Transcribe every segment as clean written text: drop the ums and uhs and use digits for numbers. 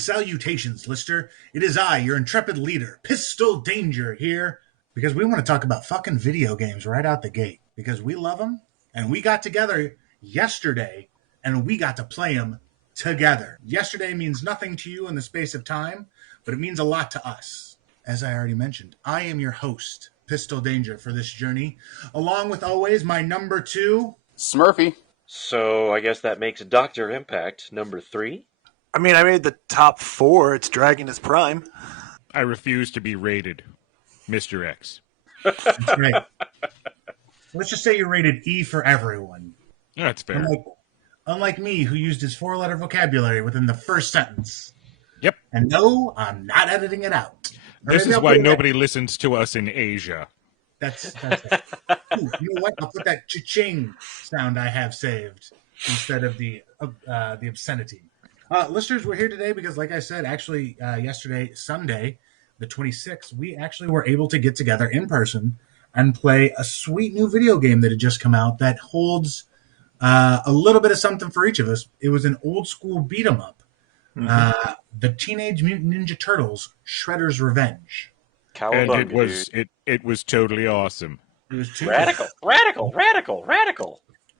and salutations, Lister. It is I, your intrepid leader, Pistol Danger, here, because we want to talk about fucking video games right out the gate, because we love them, and we got together yesterday, and we got to play them together. Yesterday means nothing to you in the space of time, but it means a lot to us. As I already mentioned, I am your host, Pistol Danger, for this journey, along with always my number 2, Smurfy. So I guess that makes Dr. Impact number 3. I mean, I made the top 4. It's dragging its prime. I refuse to be rated Mr. X. That's right. Let's just say you're rated E for everyone. That's fair. Unlike me, who used his 4-letter vocabulary within the first sentence. Yep. And no, I'm not editing it out. This is why nobody listens to us in Asia. That's it. Ooh, you know what? I'll put that cha-ching sound I have saved instead of the obscenity. Listeners, we're here today because, like I said, actually yesterday, Sunday, the 26th, we actually were able to get together in person and play a sweet new video game that had just come out that holds a little bit of something for each of us. It was an old school beat 'em up. The Teenage Mutant Ninja Turtles Shredder's Revenge. Cowabunga, And it was totally awesome. It was too radical.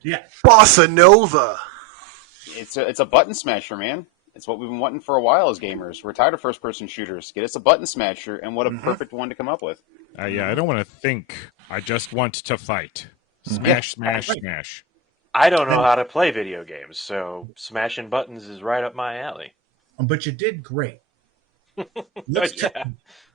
Yeah. Bossa Nova. It's a button smasher, man. It's what we've been wanting for a while as gamers. We're tired of first-person shooters. Get us a button smasher, and what a perfect one to come up with. Yeah, I don't want to think. I just want to fight. Smash, smash, smash. I don't know how to play video games, so smashing buttons is right up my alley. But you did great. Yeah.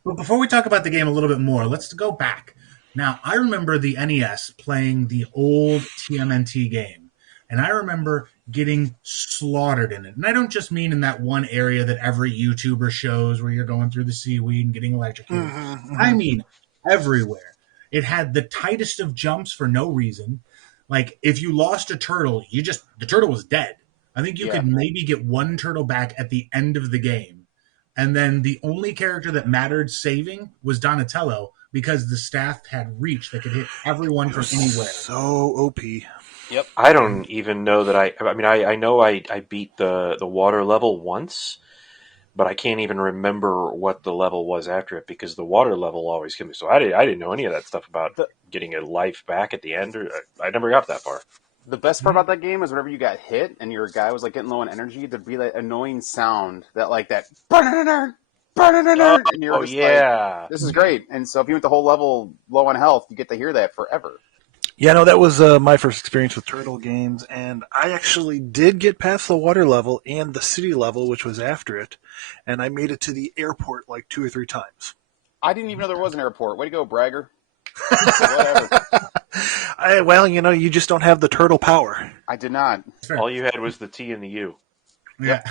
But before we talk about the game a little bit more, let's go back. Now, I remember the NES playing the old TMNT game, and I remember getting slaughtered in it. And I don't just mean in that one area that every YouTuber shows where you're going through the seaweed and getting electrocuted. I mean everywhere. It had the tightest of jumps for no reason. Like, if you lost a turtle, the turtle was dead. I think you could maybe get one turtle back at the end of the game. And then the only character that mattered saving was Donatello because the staff had reach that could hit everyone from anywhere. So OP. Yep. I don't even know that I know I beat the water level once, but I can't even remember what the level was after it because the water level always killed me. So I didn't know any of that stuff about getting a life back at the end. I never got that far. The best part about that game is whenever you got hit and your guy was like getting low on energy, there'd be that annoying sound that and you're just like, this is great. And so if you went the whole level low on health, you get to hear that forever. Yeah, no, that was my first experience with turtle games, and I actually did get past the water level and the city level, which was after it, and I made it to the airport like 2 or 3 times. I didn't even know there was an airport. Way to go, bragger. Whatever. Well, you just don't have the turtle power. I did not. All you had was the T and the U. Yeah.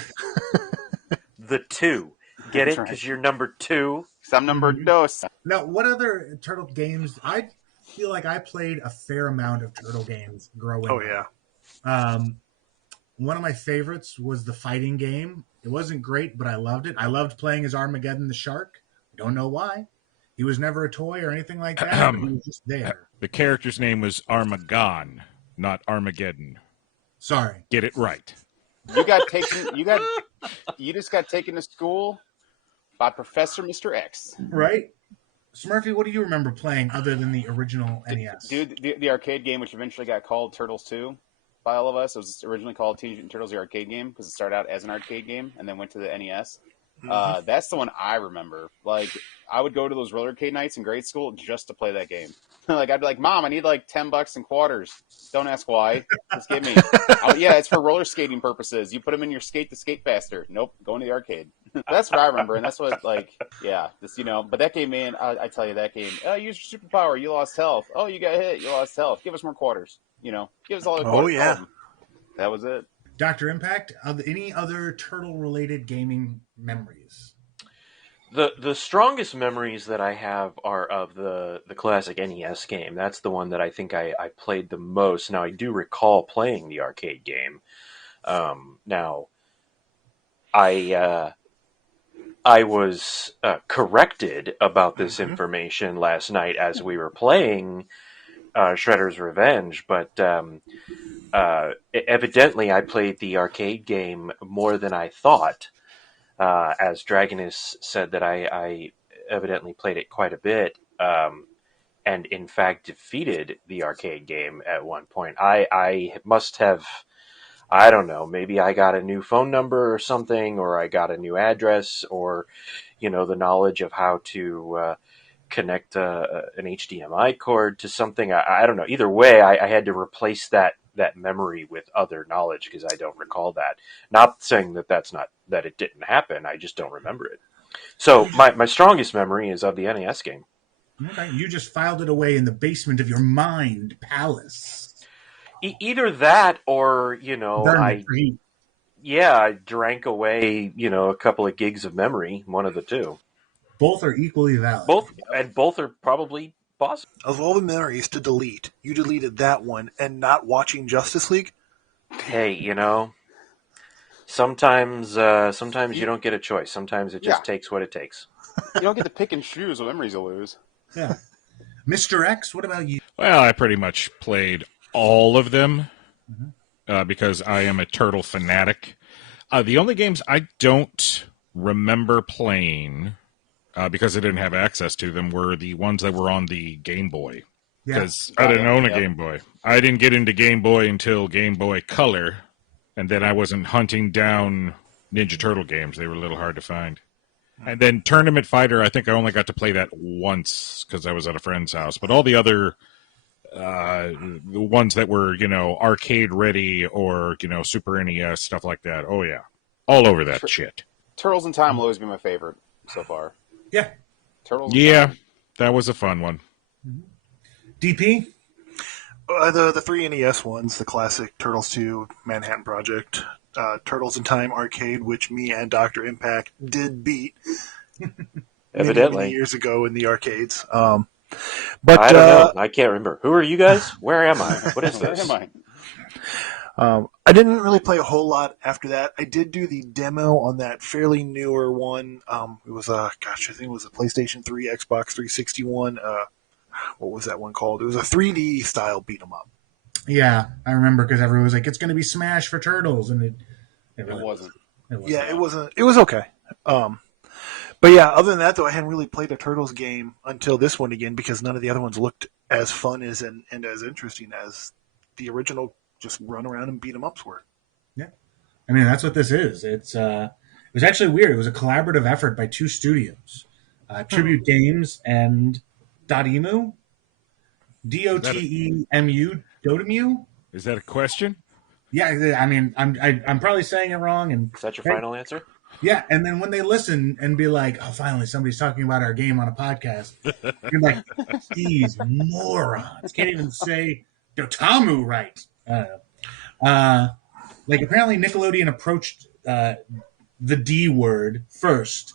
The 2. Get That's it? right. Because you're number 2. Some number dos. Now, what other turtle games? I feel like I played a fair amount of turtle games growing up. Oh, yeah. One of my favorites was the fighting game. It wasn't great, but I loved it. I loved playing as Armageddon the Shark. I don't know why. He was never a toy or anything like that. But he was just there. The character's name was Armagon, not Armageddon. Sorry. Get it right. You just got taken to school by Professor Mr. X. Right? Smurfy, what do you remember playing other than the original NES? Dude, the arcade game, which eventually got called Turtles 2 by all of us. It was originally called Teenage Mutant Turtles, the arcade game, because it started out as an arcade game and then went to the NES. That's the one I remember. Like, I would go to those roller arcade nights in grade school just to play that game. Like, I'd be like, Mom, I need like $10 in quarters. Don't ask why. Just give me. Oh, yeah, it's for roller skating purposes. You put them in your skate to skate faster. Nope, going to the arcade. That's what I remember, and that's what, like, yeah, this, But that game, man, I tell you, that game. Oh, use your superpower. You lost health. Oh, you got hit. You lost health. Give us more quarters. Give us all the quarters. Oh, yeah. That was it. Dr. Impact, any other turtle-related gaming memories? The strongest memories that I have are of the classic NES game. That's the one that I think I played the most. Now, I do recall playing the arcade game. Now, I was corrected about this information last night as we were playing Shredder's Revenge, but evidently I played the arcade game more than I thought. as Dragonus said that I evidently played it quite a bit, and in fact defeated the arcade game at one point. I must have, I don't know, maybe I got a new phone number or something, or I got a new address, or the knowledge of how to connect an HDMI cord to something. I don't know. Either way, I had to replace that memory with other knowledge because I don't recall that. Not saying that it didn't happen. I just don't remember it. So my strongest memory is of the NES game. Okay, you just filed it away in the basement of your mind palace. Either that, or Burned it for heat. I drank away a couple of gigs of memory. One of the two. Both are equally valid. Both are probably possible. Of all the memories to delete, you deleted that one and not watching Justice League? Hey, sometimes you don't get a choice. Sometimes it just takes what it takes. You don't get to pick and choose what memories you lose. Yeah. Mr. X, what about you? Well, I pretty much played all of them because I am a turtle fanatic. The only games I don't remember playing because I didn't have access to them were the ones that were on the Game Boy. Because I didn't own a Game Boy. I didn't get into Game Boy until Game Boy Color, and then I wasn't hunting down Ninja Turtle games. They were a little hard to find. And then Tournament Fighter, I think I only got to play that once because I was at a friend's house. But all the other the ones that were, arcade ready or, Super NES, stuff like that. Oh, yeah. All over that shit. Turtles in Time will always be my favorite so far. Yeah. Turtles in Time. That was a fun one. DP? The three NES ones, the classic Turtles 2, Manhattan Project, Turtles in Time Arcade, which me and Dr. Impact did beat many years ago in the arcades. But I don't know. I can't remember. Who are you guys? Where am I? What is this? Where am I? I didn't really play a whole lot after that. I did do the demo on that fairly newer one. It was I think it was a PlayStation 3, Xbox 360 one. What was that one called? It was a 3D style beat 'em up. Yeah, I remember because everyone was like, "It's going to be Smash for Turtles," and it really wasn't. Yeah, it wasn't. It was okay. But yeah, other than that, though, I hadn't really played a Turtles game until this one again because none of the other ones looked as fun and as interesting as the original. Just run around and beat 'em ups were. Yeah, I mean that's what this is. It was actually weird. It was a collaborative effort by two studios, Tribute Games and Dotemu, Dotemu, Dotemu. Is that a question? Yeah, I mean, I'm probably saying it wrong. And is that your final answer? Yeah, and then when they listen and be like, "Oh, finally, somebody's talking about our game on a podcast," you're like, "These morons can't even say Dotamu right." I don't know. Like apparently Nickelodeon approached the D word first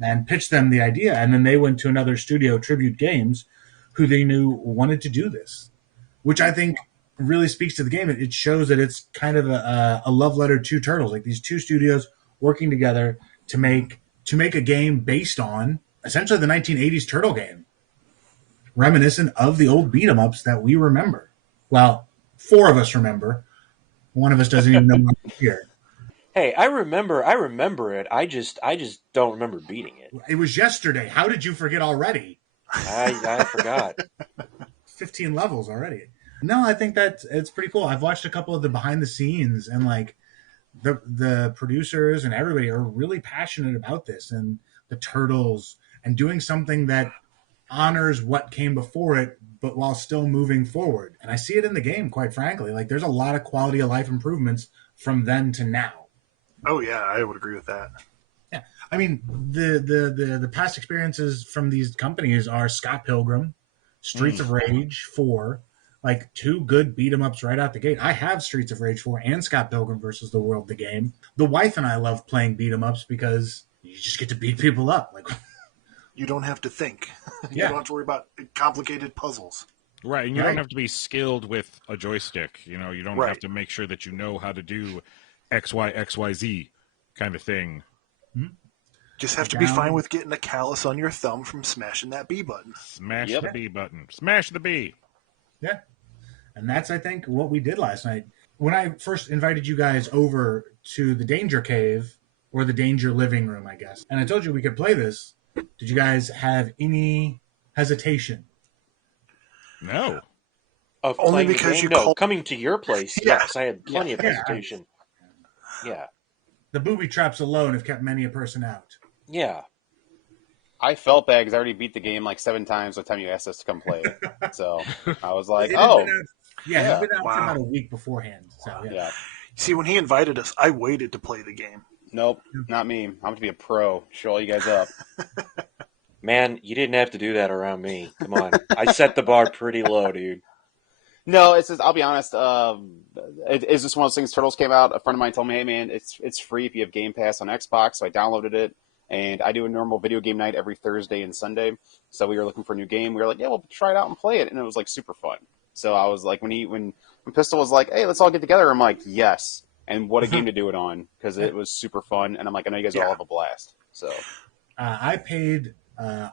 and pitched them the idea, and then they went to another studio, Tribute Games, who they knew wanted to do this, which I think really speaks to the game. It shows that it's kind of a love letter to Turtles, like these two studios working together to make a game based on essentially the 1980s Turtle game, reminiscent of the old beat 'em ups that we remember. Well, four of us remember. One of us doesn't even know what here. Hey, I remember it. I just don't remember beating it. It was yesterday. How did you forget already? I forgot. 15 levels already. No, I think that it's pretty cool. I've watched a couple of the behind the scenes, and like the producers and everybody are really passionate about this and the Turtles and doing something that honors what came before it, but while still moving forward. And I see it in the game, quite frankly. Like there's a lot of quality of life improvements from then to now. Oh yeah, I would agree with that. Yeah, I mean the past experiences from these companies are Scott Pilgrim, Streets of Rage 4, like two good beat 'em ups right out the gate. I have Streets of Rage 4 and Scott Pilgrim versus the World, the game. The wife and I love playing beat 'em ups because you just get to beat people up. Like you don't have to think. Yeah. You don't have to worry about complicated puzzles. Right, and you don't have to be skilled with a joystick. You don't Right. have to make sure that you know how to do XYXYZ kind of thing. Just have to be fine with getting a callus on your thumb from smashing that B button. Smash the B button. Smash the B. Yeah. And that's, I think, what we did last night. When I first invited you guys over to the Danger Cave or the danger living room, I guess. And I told you we could play this. Did you guys have any hesitation? No. Of Only playing the because game? you No, call. coming to your place, Yeah. yes, I had plenty of Yeah. hesitation. Yeah, The booby traps alone have kept many a person out. yeah. I felt bad because I already beat the game like 7 times by the time you asked us to come play it. So I was like, It had been oh, out, yeah, it had been out for Wow. about a week beforehand. So yeah. yeah. See, when he invited us, I waited to play the game. Nope, not me. I'm going to be a pro. Show all you guys up. Man, you didn't have to do that around me. Come on. I set the bar pretty low, dude. No, it's just, I'll be honest. It's just one of those things. Turtles came out. A friend of mine told me, hey, man, it's free if you have Game Pass on Xbox. So I downloaded it. And I do a normal video game night every Thursday and Sunday. So we were looking for a new game. We were like, yeah, we'll try it out and play it. And it was like super fun. So I was like, when Pistol was like, hey, let's all get together, I'm like, yes. And what a game to do it on, because it was super fun. And I'm like, I know you guys will all have a blast. So I paid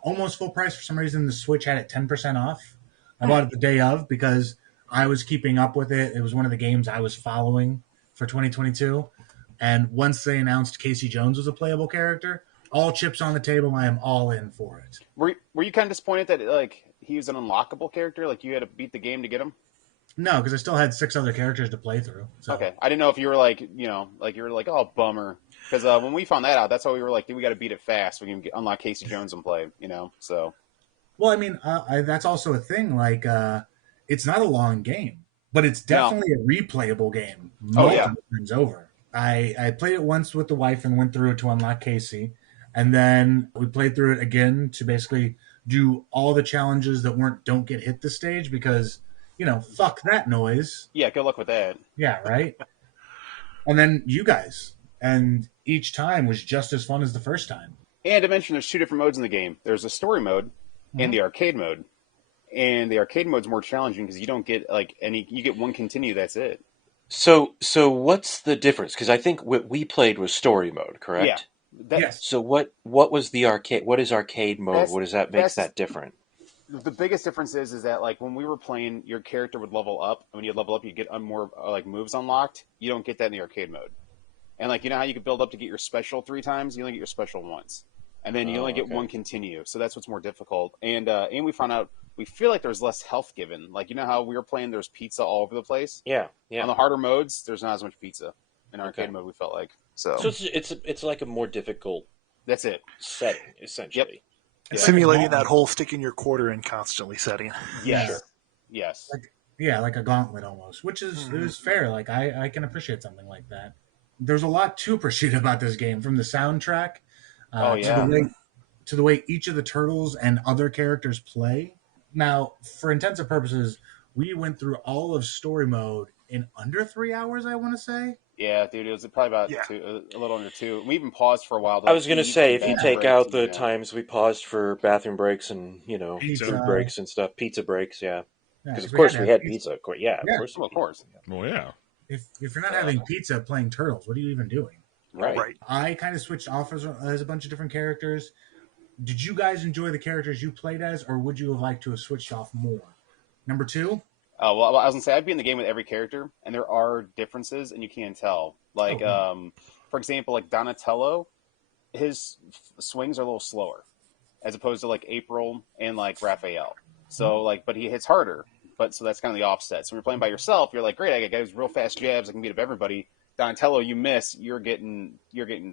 almost full price. For some reason, the Switch had it 10% off. I bought it the day of because I was keeping up with it. It was one of the games I was following for 2022. And once they announced Casey Jones was a playable character, all chips on the table, I am all in for it. were you kind of disappointed that like he was an unlockable character? Like you had to beat the game to get him? No, because I still had 6 other characters to play through. So. Okay, I didn't know if you were like, like you were like, oh, bummer. Because when we found that out, that's why we were like, dude, we got to beat it fast. We can unlock Casey Jones and play, So Well, I mean, that's also a thing. Like, it's not a long game, but it's definitely a replayable game multiple times over. I played it once with the wife and went through it to unlock Casey, and then we played through it again to basically do all the challenges that don't get hit this stage because, fuck that noise. yeah, good luck with that. Yeah, right? And then you guys. And each time was just as fun as the first time. And to mention, there's 2 different modes in the game. There's a story mode and the arcade mode. And the arcade mode's more challenging because you don't get like you get one continue, that's it. So what's the difference? Because I think what we played was story mode, correct? Yeah. Yes. So what was the arcade? What is arcade mode? What does that make that different? The biggest difference is that like when we were playing, your character would level up. And when you level up, you get more like moves unlocked. You don't get that in the arcade mode. And like how you can build up to get your special 3 times, you only get your special once, and then you only get one continue. So that's what's more difficult. And we found out we feel like there's less health given. Like how we were playing, there's pizza all over the place. Yeah. On the harder modes, there's not as much pizza. In arcade mode, we felt like so. It's like a more difficult. That's it. Setting essentially. Yep. Simulating that whole sticking your quarter in constantly setting. Yes. Sure. Yes. Like a gauntlet almost, which is fair. Like I can appreciate something like that. There's a lot to appreciate about this game, from the soundtrack to the way each of the turtles and other characters play. Now, for intensive purposes, we went through all of story mode in under 3 hours, I want to say. Yeah, dude, it was probably about a little under 2. We even paused for a while. I was going to say, if you take out the times we paused for bathroom breaks and food breaks and stuff, pizza breaks, because of course we had pizza. Of course. Of course. Well, yeah. If you're not having pizza playing Turtles, what are you even doing? Right. I kind of switched off as a bunch of different characters. Did you guys enjoy the characters you played as, or would you have liked to have switched off more? Number 2? Oh, well, I was going to say, I'd be in the game with every character, and there are differences, and you can't tell. Like, for example, like Donatello, his swings are a little slower, as opposed to, like, April and, like, Raphael. So, but he hits harder. So that's kind of the offset. So when you're playing by yourself, you're like, great, I got guys with real fast jabs, I can beat up everybody. Donatello, you miss, you're getting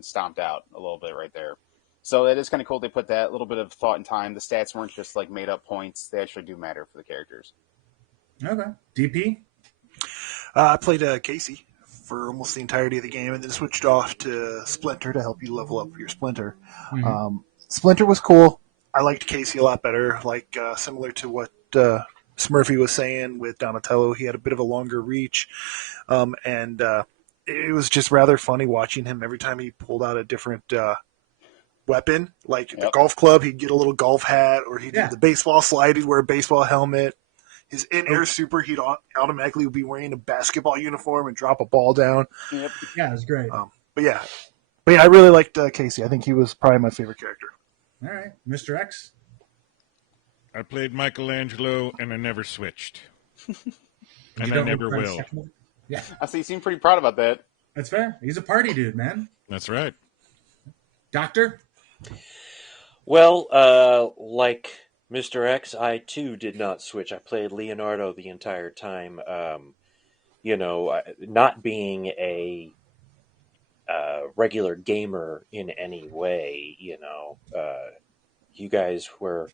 stomped out a little bit right there. So that is kind of cool. They put that little bit of thought and time. The stats weren't just like made up points. They actually do matter for the characters. Okay. DP? I played Casey for almost the entirety of the game, and then switched off to Splinter to help you level up your Splinter. Mm-hmm. Splinter was cool. I liked Casey a lot better. Like similar to what Smurfy was saying with Donatello, he had a bit of a longer reach, and it was just rather funny watching him every time he pulled out a different weapon. Like the golf club, he'd get a little golf hat, or he'd do the baseball slide, he'd wear a baseball helmet. His in-air super, he'd automatically be wearing a basketball uniform and drop a ball down. Yep. Yeah, it was great. But yeah, I really liked Casey. I think he was probably my favorite character. All right. Mr. X? I played Michelangelo, and I never switched. And You I don't never regret a will. second one? Yeah, I see you seem pretty proud about that. that's fair. He's a party dude, man. That's right. Doctor? Well, like Mr. X, I too did not switch. I played Leonardo the entire time. Not being a regular gamer in any way, you guys were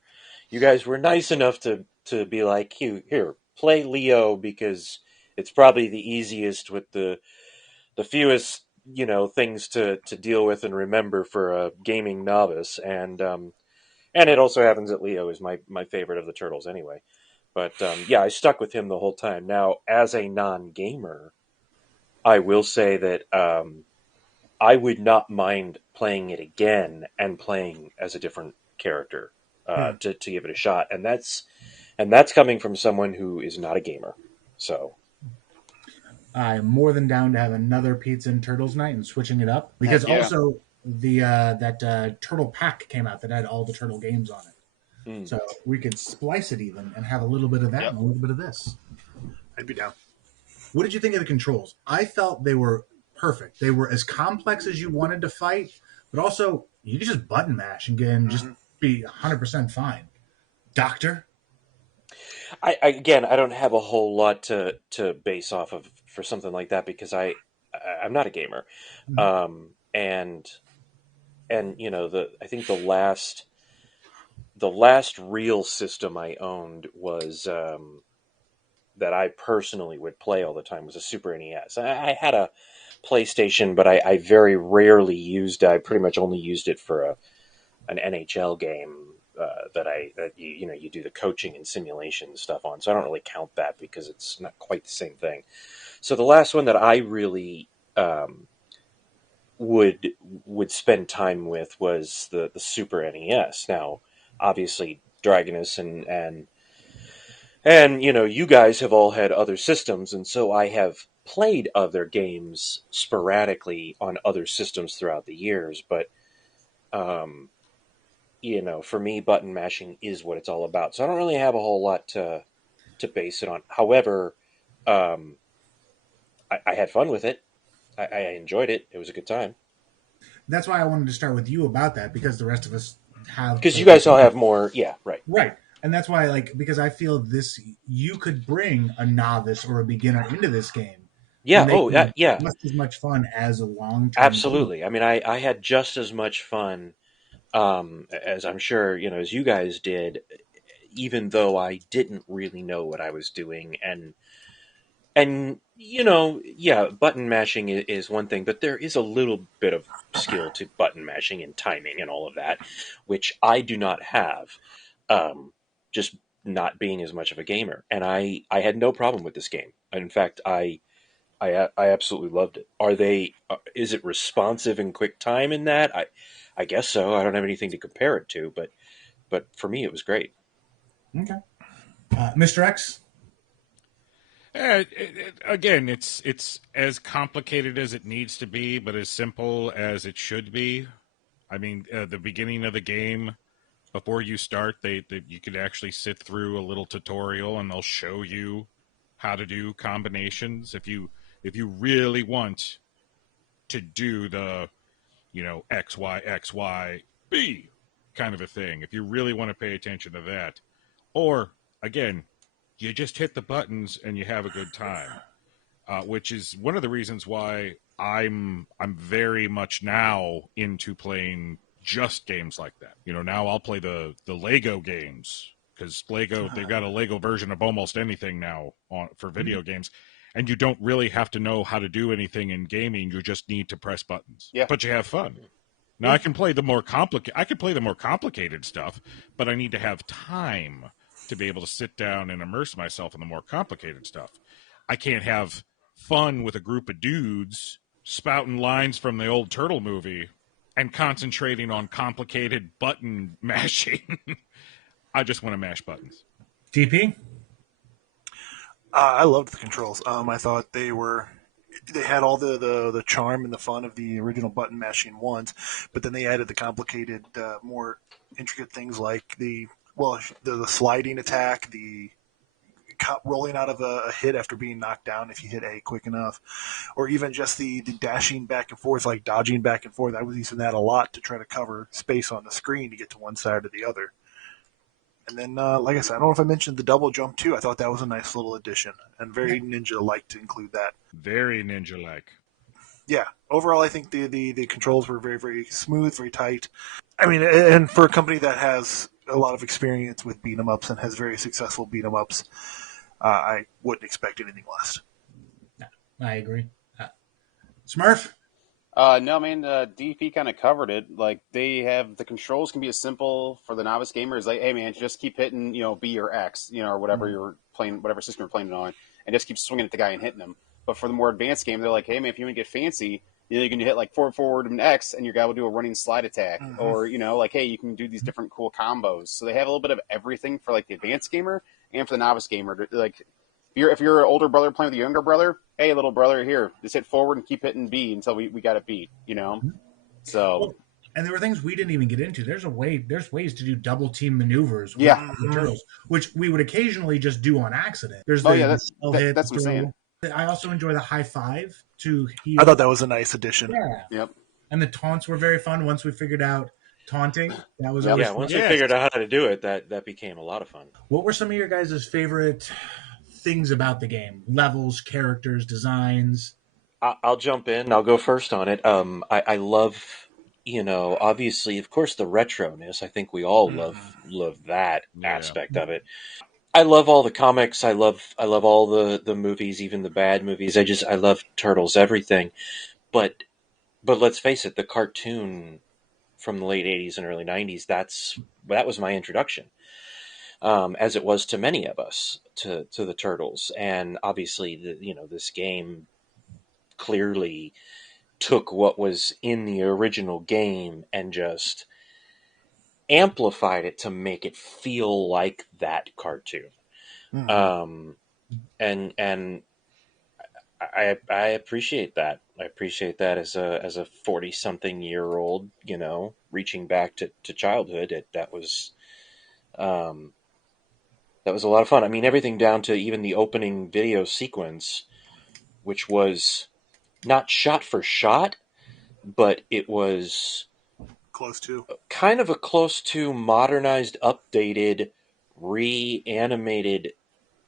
nice enough to be like, here, play Leo because it's probably the easiest with the fewest things to deal with and remember for a gaming novice, and it also happens that Leo is my favorite of the turtles anyway. But yeah, I stuck with him the whole time. Now, as a non-gamer, I will say that I would not mind playing it again and playing as a different character to give it a shot, and that's coming from someone who is not a gamer. So I'm more than down to have another Pizza and Turtles night and switching it up because Yeah. also the that Turtle Pack came out that had all the Turtle games on it, mm. so we could splice it even and have a little bit of that Yep. and a little bit of this. I'd be down. What did you think of the controls? I felt they were perfect. They were as complex as you wanted to fight, but also you could just button mash and just be 100% fine. Doctor? I don't have a whole lot to base off of for something like that because I'm not a gamer, and I think the last real system I owned was that I personally would play all the time was a Super NES. I had a PlayStation, but I very rarely used it. I pretty much only used it for an NHL game that you do the coaching and simulation stuff on. So I don't really count that because it's not quite the same thing. So the last one that I really would would spend time with was the Super NES. Now, obviously, Dragonus and you guys have all had other systems, and so I have played other games sporadically on other systems throughout the years. But um, for me, button mashing is what it's all about. So I don't really have a whole lot to base it on. However, um, I had fun with it. I enjoyed it. It was a good time. That's why I wanted to start with you about that because the rest of us have Because you played it. guys all have more, yeah, right. Right. And that's why, because I feel this, you could bring a novice or a beginner into this game Yeah. and they Oh, can have yeah. just as much fun as a long term gamer. Absolutely. I mean, I had just as much fun as I'm sure as you guys did, even though I didn't really know what I was doing, and yeah, button mashing is one thing, but there is a little bit of skill to button mashing and timing and all of that, which I do not have. Just not being as much of a gamer, and I had no problem with this game. In fact, I absolutely loved it. Is it responsive and quick time in that? I guess so. I don't have anything to compare it to, but for me, it was great. Okay. Mr. X? Again, it's as complicated as it needs to be, but as simple as it should be. I mean, the beginning of the game, before you start, you could actually sit through a little tutorial, and they'll show you how to do combinations. If you really want to do the X Y X Y B kind of a thing, if you really want to pay attention to that, or again, you just hit the buttons and you have a good time, which is one of the reasons why I'm very much now into playing just games like that. Now I'll play the Lego games because they've got a Lego version of almost anything now for video games, and you don't really have to know how to do anything in gaming. You just need to press buttons, Yeah. but you have fun. Now Yeah. I can play the more complicated. I can play the more complicated stuff, but I need to have time to be able to sit down and immerse myself in the more complicated stuff. I can't have fun with a group of dudes spouting lines from the old Turtle movie and concentrating on complicated button mashing. I just want to mash buttons. DP? I loved the controls. I thought they had all the charm and the fun of the original button mashing ones, but then they added the complicated, more intricate things like the sliding attack, the rolling out of a hit after being knocked down if you hit A quick enough, or even just the dashing back and forth, like dodging back and forth. I was using that a lot to try to cover space on the screen to get to one side or the other. And then, like I said, I don't know if I mentioned the double jump too. I thought that was a nice little addition and very ninja-like to include that. Very ninja-like. Yeah, overall, I think the controls were very, very smooth, very tight. I mean, and for a company that has a lot of experience with beat 'em ups and has very successful beat 'em ups, I wouldn't expect anything less. I agree. Smurf? No, man, DP kind of covered it. Like, the controls can be as simple for the novice gamer as like, hey, man, just keep hitting, B or X, or whatever you're playing, whatever system you're playing it on, and just keep swinging at the guy and hitting him. But for the more advanced game, they're like, hey, man, if you want to get fancy, you can hit like forward and X, and your guy will do a running slide attack. Or, like, hey, you can do these different cool combos. So they have a little bit of everything for like the advanced gamer and for the novice gamer. Like, if you're an older brother playing with a younger brother, hey, little brother, here, just hit forward and keep hitting B until we got it beat, So, and there were things we didn't even get into. There's ways to do double team maneuvers with Yeah. the turtles, which we would occasionally just do on accident. There's that's what I'm saying. I also enjoy the high five to heal. I thought that was a nice addition. Yeah. Yep. And the taunts were very fun once we figured out taunting. That was Yeah, once we figured out how to do it, that became a lot of fun. What were some of your guys' favorite things about the game? Levels, characters, designs? I'll jump in. I'll go first on it. I love, obviously, of course, the retroness. I think we all love that aspect of it. I love all the comics. I love all the movies, even the bad movies. I love Turtles, everything. But let's face it, the cartoon from the late 80s and early 90s, that was my introduction. As it was to many of us, to the Turtles. And obviously, this game clearly took what was in the original game and just amplified it to make it feel like that cartoon. And I appreciate that. I appreciate that as a 40-something-year-old, reaching back to childhood. That was a lot of fun. I mean, everything down to even the opening video sequence, which was not shot for shot, but it was close to kind of a close to modernized, updated, reanimated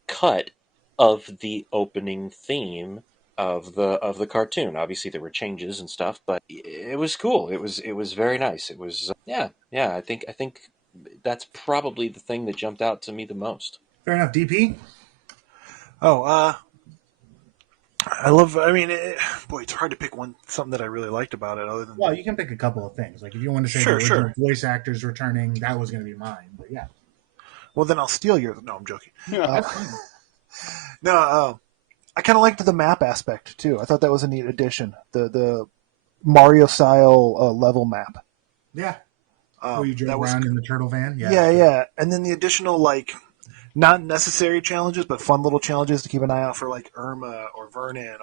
cut of the opening theme of the cartoon. Obviously, there were changes and stuff, but it was cool. It was very nice. It was yeah. I think that's probably the thing that jumped out to me the most. Fair enough. DP? I love. I mean, it's hard to pick something that I really liked about it. Other than you can pick a couple of things. Like if you want to say the original voice actors returning, that was going to be mine. But yeah. Well, then I'll steal yours. No, I'm joking. I kind of liked the map aspect too. I thought that was a neat addition. The Mario style level map. Yeah. Where you drove around in the turtle van. Yeah. And then the additional not necessary challenges, but fun little challenges to keep an eye out for, like Irma or Vernon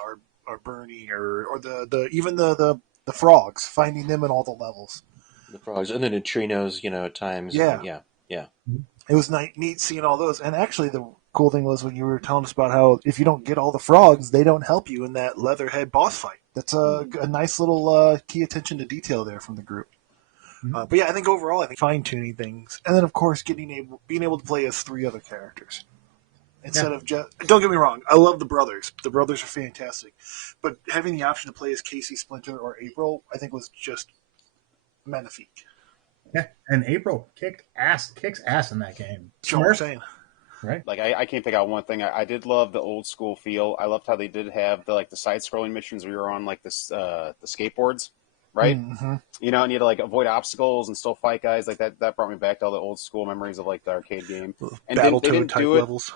or Bernie or the frogs, finding them in all the levels. The frogs and the neutrinos, at times. Yeah. It was neat seeing all those. And actually, the cool thing was when you were telling us about how if you don't get all the frogs, they don't help you in that Leatherhead boss fight. That's a nice little key attention to detail there from the group. But yeah, I think overall, fine-tuning things. And then, of course, being able to play as 3 other characters. Instead of just... Don't get me wrong, I love the brothers. The brothers are fantastic. But having the option to play as Casey, Splinter, or April, I think was just magnifique. Yeah, and April kicks ass in that game. That's what I'm saying. Right? Like, I can't pick out one thing. I did love the old school feel. I loved how they did have the side-scrolling missions where you were on, the skateboards. Right? Mm-hmm. And you had to, avoid obstacles and still fight guys. Like, that brought me back to all the old school memories of, the arcade game. And they didn't type do it, levels.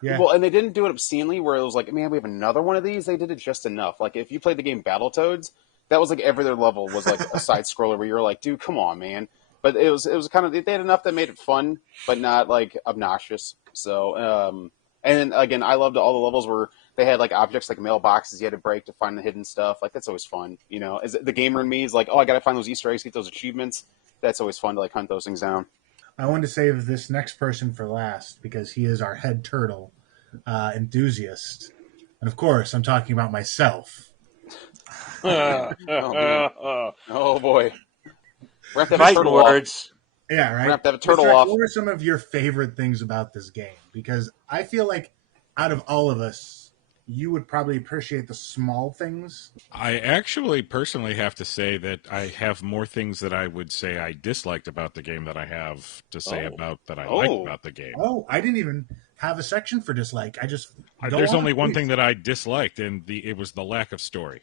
Yeah. Well, and they didn't do it obscenely where it was like, man, we have another one of these. They did it just enough. Like, if you played the game Battletoads, that was every other level was a side-scroller where you were like, dude, come on, man. But it was kind of, they had enough that made it fun, but not, obnoxious. So, and then, again, I loved all the levels where they had objects like mailboxes you had to break to find the hidden stuff. That's always fun. As the gamer in me is like, oh, I got to find those Easter eggs, get those achievements. That's always fun to hunt those things down. I wanted to save this next person for last because he is our head turtle. enthusiast. And of course, I'm talking about myself. Oh boy. We're going to have a Fighting turtle off. words. Yeah, We're right. going to have a But turtle Shrek, off. what were some of your favorite things about this game? Because I feel like out of all of us, you would probably appreciate the small things. I actually personally have to say that I have more things that I would say I disliked about the game than I have to say Oh. about that I Oh. liked about the game. Oh, I didn't even have a section for dislike. I just go There's on, only one please. thing that I disliked, and it was the lack of story.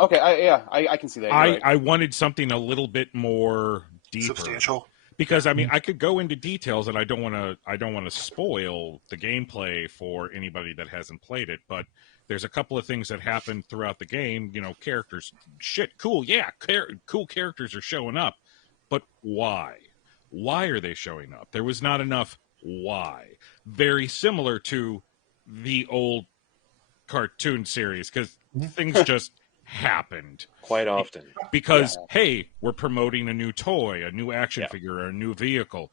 Okay, I can see that. You're right. I wanted something a little bit more deeper. Substantial. Because I mean, I could go into details, and I don't want to spoil the gameplay for anybody that hasn't played it. But there's a couple of things that happen throughout the game. You know, characters, shit, cool, yeah, cool characters are showing up, but why? Why are they showing up? There was not enough why. Very similar to the old cartoon series, because things just happened. Quite often. Because hey, we're promoting a new toy, a new action figure, or a new vehicle.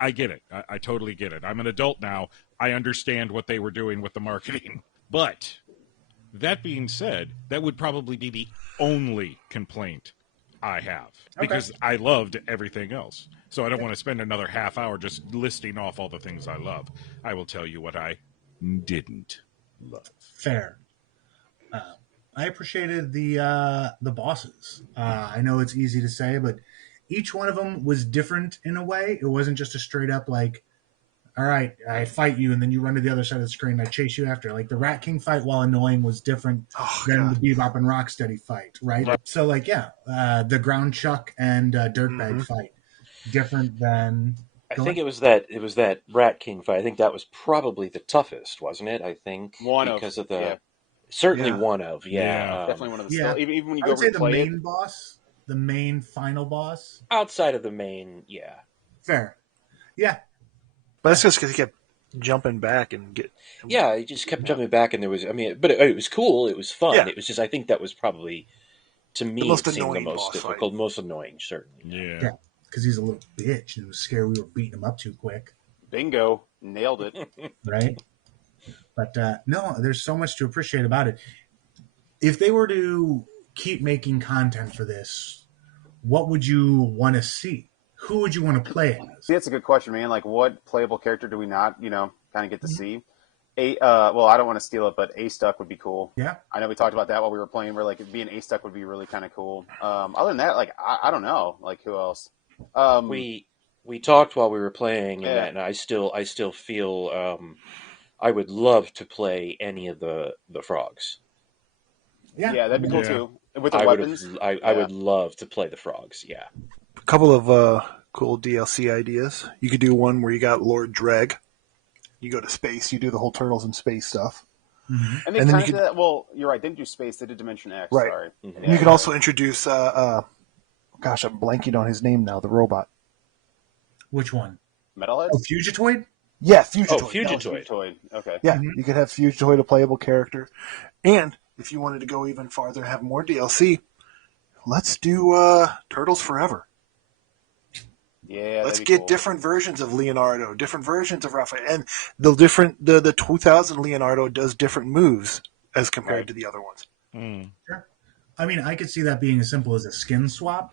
I get it. I totally get it. I'm an adult now. I understand what they were doing with the marketing. But that being said, that would probably be the only complaint I have, because I loved everything else. So I don't want to spend another half hour just listing off all the things I love. I will tell you what I didn't love. Fair. I appreciated the bosses. I know it's easy to say, but each one of them was different in a way. It wasn't just a straight up like, all right, I fight you, and then you run to the other side of the screen, and I chase you after. Like the Rat King fight, while annoying, was different than the Bebop and Rocksteady fight, right? So, like, the Ground Chuck and Dirtbag fight, different than. I think it was that Rat King fight. I think that was probably the toughest, wasn't it? I think because of the certainly one of definitely one of the still, even when you I go would say the replay main boss, the main final boss. outside of the main, Fair, yeah. But that's just because he kept jumping back and he just kept jumping back, and there was, but it was cool. It was fun. Yeah. It was just, I think that was probably, to me, most it seemed the annoying most boss difficult, fight. most annoying, certainly. Yeah. Because he's a little bitch and was scared we were beating him up too quick. Bingo, nailed it. Right? But no, there's so much to appreciate about it. If they were to keep making content for this, what would you want to see? Who would you want to play as? See, that's a good question, man. Like, what playable character do we not, kind of get to see? Well, I don't want to steal it, but A-Stuck would be cool. Yeah. I know we talked about that while we were playing, where, like, being A-Stuck would be really kind of cool. Other than that, like, I don't know. Like, who else? We talked while we were playing, and I still feel I would love to play any of the frogs. Yeah, that'd be cool, too. With the I weapons. I would love to play the frogs, yeah. A couple of cool DLC ideas. You could do one where you got Lord Dreg. You go to space, you do the whole Turtles in space stuff. Mm-hmm. And they kind of did that. Well, you're right. They didn't do space. They did Dimension X. Right. Sorry. Mm-hmm. You can also introduce, gosh, I'm blanking on his name now, the robot. Which one? Metalhead? Oh, Fugitoid? Yeah, Fugitoid. Oh, Fugitoid. Okay. Yeah, you could have Fugitoid, a playable character. And if you wanted to go even farther, have more DLC, let's do Turtles Forever. Yeah, let's get different versions of Leonardo, different versions of Raphael, and the 2000 Leonardo does different moves as compared to the other ones. Sure. I mean, I could see that being as simple as a skin swap.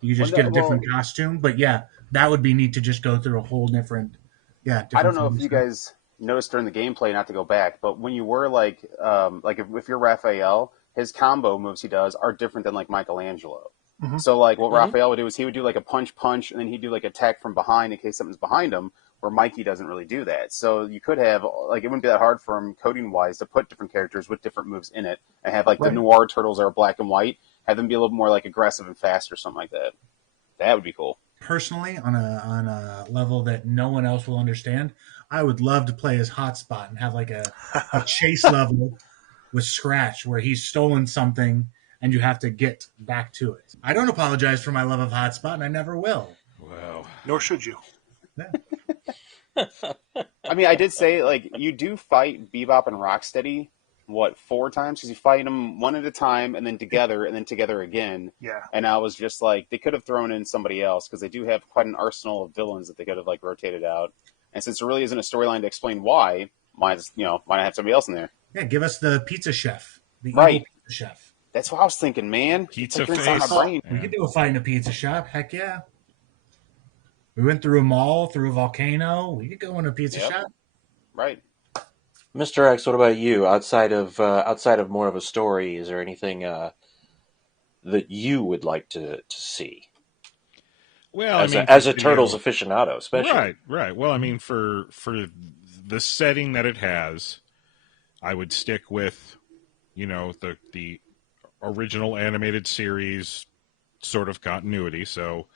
You just get a different costume, but yeah, that would be neat to just go through a whole different. Yeah, I don't know if you guys noticed during the gameplay, not to go back, but when you were like if you're Raphael, his combo moves he does are different than like Michelangelo. Mm-hmm. So like what Raphael would do is he would do like a punch, and then he'd do like attack from behind in case something's behind him, where Mikey doesn't really do that. So you could have like it wouldn't be that hard for him coding wise to put different characters with different moves in it and have like the noir turtles are black and white, have them be a little more like aggressive and fast or something like that. That would be cool. Personally, on a level that no one else will understand, I would love to play as Hotspot and have like a chase level with Scratch where he's stolen something and you have to get back to it. I don't apologize for my love of Hotspot, and I never will. Wow. Nor should you. Yeah. I mean, I did say, like, you do fight Bebop and Rocksteady, 4 times? Because you fight them one at a time, and then together again. Yeah. And I was just like, they could have thrown in somebody else, because they do have quite an arsenal of villains that they could have, like, rotated out. And since there really isn't a storyline to explain why Mine's, might have somebody else in there. Yeah, give us the pizza chef, the Right. evil pizza chef. That's what I was thinking, man. Pizza it's like you're inside face. my brain. We could do a fight in a pizza shop. Heck yeah. We went through a mall, through a volcano. We could go in a pizza Yep. shop. Right. Mr. X, what about you? Outside of more of a story, is there anything that you would like to see? Well, As I mean, as a for Turtles video- aficionado, especially. right. Well, I mean, for the setting that it has, I would stick with, the original animated series sort of continuity. So,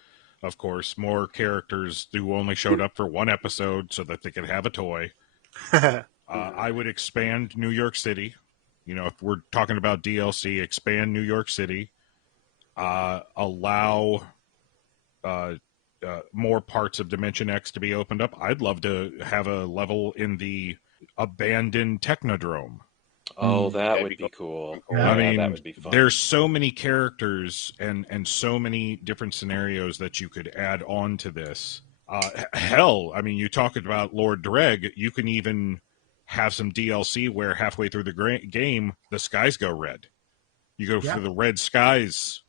of course, more characters who only showed up for one episode so that they could have a toy. I would expand New York City. If we're talking about DLC, expand New York City. Allow more parts of Dimension X to be opened up. I'd love to have a level in the abandoned Technodrome. Oh, that That'd would be be cool. Yeah. I mean, that would be fun. there's so many characters and so many different scenarios that you could add on to this. Hell, I mean, you talked about Lord Dreg. You can even have some DLC where halfway through the game, the skies go red. You go through the red skies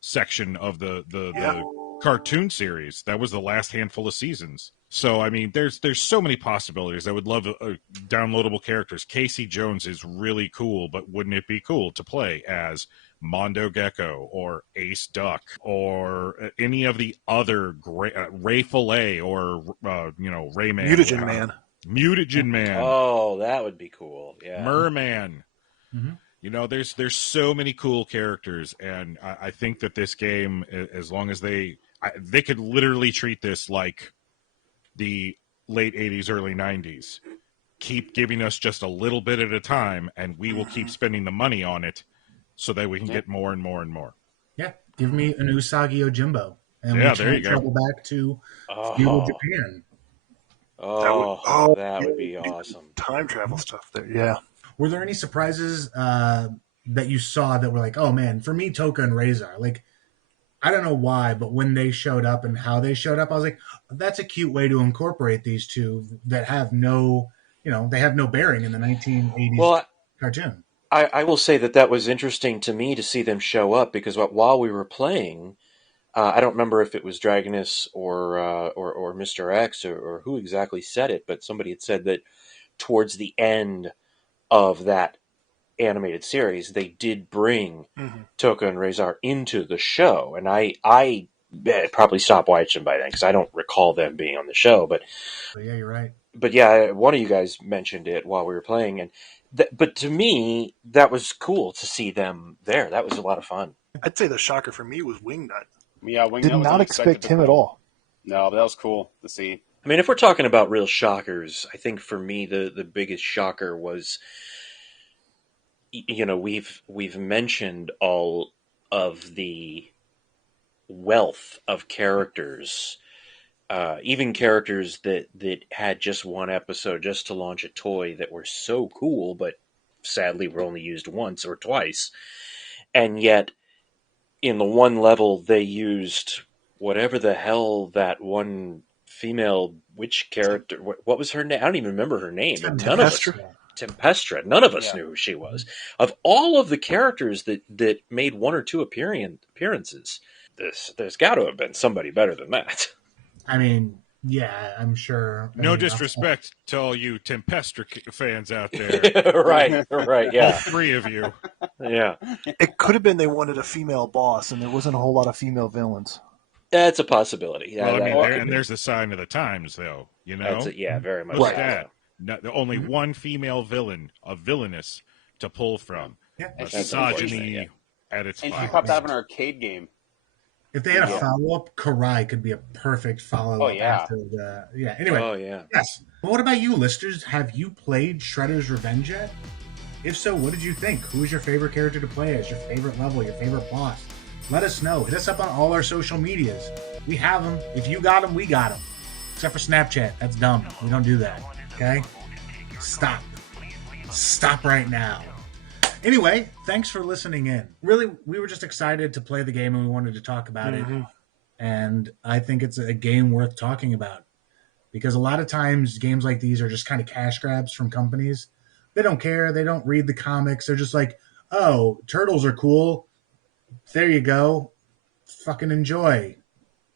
section of the cartoon series. That was the last handful of seasons. So, I mean, there's so many possibilities. I would love downloadable characters. Casey Jones is really cool, but wouldn't it be cool to play as Mondo Gecko or Ace Duck or any of the other Ray Fillet or Rayman? Mutagen Man. Mutagen Man. Oh, that would be cool. Yeah. Merman. Mm-hmm. There's so many cool characters, and I think that this game, as long as they could literally treat this like the late 80s, early 90s. Keep giving us just a little bit at a time, and we will keep spending the money on it so that we can get more and more and more. Yeah, give me an Usagi Yojimbo. And Yeah, we there you go. travel back to feudal Japan. That would be awesome. Time travel stuff there, yeah. Were there any surprises that you saw that were like, oh man, for me, Toka and Razor, like, I don't know why, but when they showed up and how they showed up, I was like, that's a cute way to incorporate these two that have no, they have no bearing in the 1980s cartoon. I will say that was interesting to me to see them show up because while we were playing, I don't remember if it was Dragonus or Mr. X or who exactly said it, but somebody had said that towards the end of that animated series, they did bring Toka and Razor into the show, and I probably stopped watching by then because I don't recall them being on the show. But yeah, you're right. But yeah, one of you guys mentioned it while we were playing, and but to me, that was cool to see them there. That was a lot of fun. I'd say the shocker for me was Wingnut. Yeah, Wingnut Did was not unexpected, expect him but at all. No, but that was cool to see. I mean, if we're talking about real shockers, I think for me the biggest shocker was, we've mentioned all of the wealth of characters, even characters that had just one episode just to launch a toy that were so cool, but sadly were only used once or twice. And yet, in the one level, they used whatever the hell that one female witch character. What was her name? I don't even remember her name. None of us. Tempestra. None of us knew who she was. Of all of the characters that made one or two appearances, there's got to have been somebody better than that. I mean, yeah, I'm sure. No disrespect to all you Tempestra fans out there. right, yeah. All three of you. Yeah. It could have been they wanted a female boss, and there wasn't a whole lot of female villains. That's a possibility. Well, I mean, there's a sign of the times, though. Very much. What's that? Only one female villain, a villainess, to pull from. Yeah. Misogyny at its And she finest. popped out of an arcade game. If they had a follow-up, Karai could be a perfect follow-up. Oh, yeah. After the, anyway. Oh, yeah. Yes. But what about you, listeners? Have you played Shredder's Revenge yet? If so, what did you think? Who's your favorite character to play as? Your favorite level? Your favorite boss? Let us know. Hit us up on all our social medias. We have them. If you got them, we got them. Except for Snapchat. That's dumb. We don't do that. Okay? Stop. Stop right now. Anyway, thanks for listening in. Really, we were just excited to play the game and we wanted to talk about it. And I think it's a game worth talking about. because a lot of times games like these are just kind of cash grabs from companies. They don't care. They don't read the comics. They're just like, oh, turtles are cool. There you go. Fucking enjoy.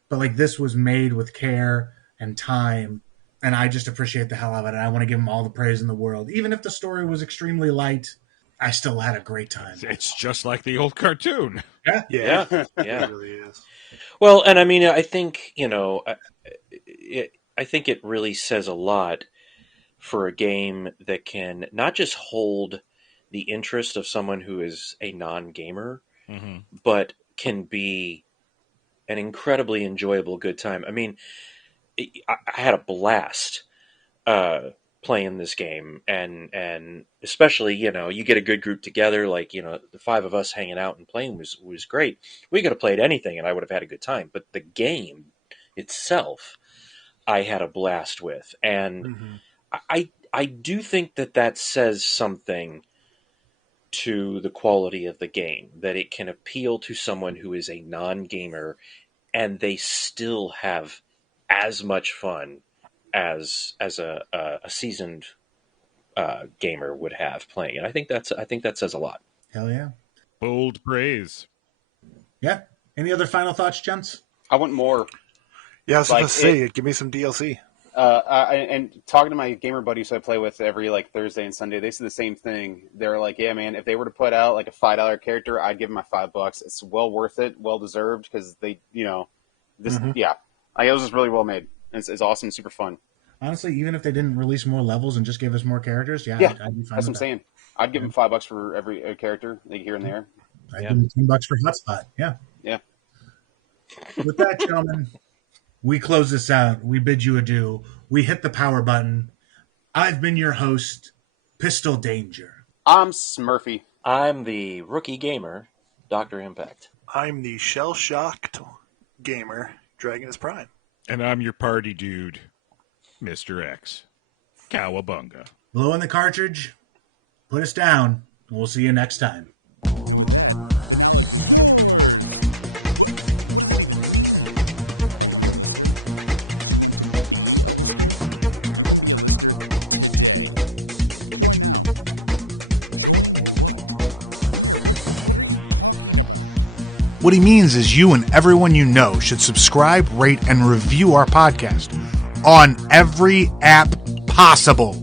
But like this was made with care and time, and I just appreciate the hell out of it. And I want to give them all the praise in the world. Even if the story was extremely light, I still had a great time. It's just like the old cartoon. Yeah, Yeah. it really is. Well, and I mean, I think I think it really says a lot for a game that can not just hold the interest of someone who is a non-gamer, Mm-hmm. but can be an incredibly enjoyable good time. I mean, I had a blast playing this game, and especially you get a good group together, like the five of us hanging out and playing was great. We could have played anything, and I would have had a good time. But the game itself, I had a blast with, and I do think that says something to the quality of the game, that it can appeal to someone who is a non-gamer and they still have as much fun as a seasoned gamer would have playing. And I think that says a lot. Hell yeah. Bold praise. Yeah. Any other final thoughts, gents? I want more. Yeah, I was supposed to say, give me some DLC. And talking to my gamer buddies who I play with every like Thursday and Sunday, they say the same thing. They're like, "Yeah, man, if they were to put out like a $5 character, I'd give them my $5. It's well worth it, well deserved because they, this, yeah, it was just really well made. It's awesome, super fun. Honestly, even if they didn't release more levels and just gave us more characters, Yeah, I'd be fine that's with what I'm that. saying. I'd give them $5 for every character, like here and there. I'd give them $10 for Hotspot. Yeah. Yeah. With that, gentlemen, we close this out. We bid you adieu. We hit the power button. I've been your host, Pistol Danger. I'm Smurfy. I'm the rookie gamer, Dr. Impact. I'm the shell-shocked gamer, Dragon's Prime. And I'm your party dude, Mr. X. Cowabunga. Blow in the cartridge. Put us down. And we'll see you next time. What he means is you and everyone you know should subscribe, rate, and review our podcast on every app possible.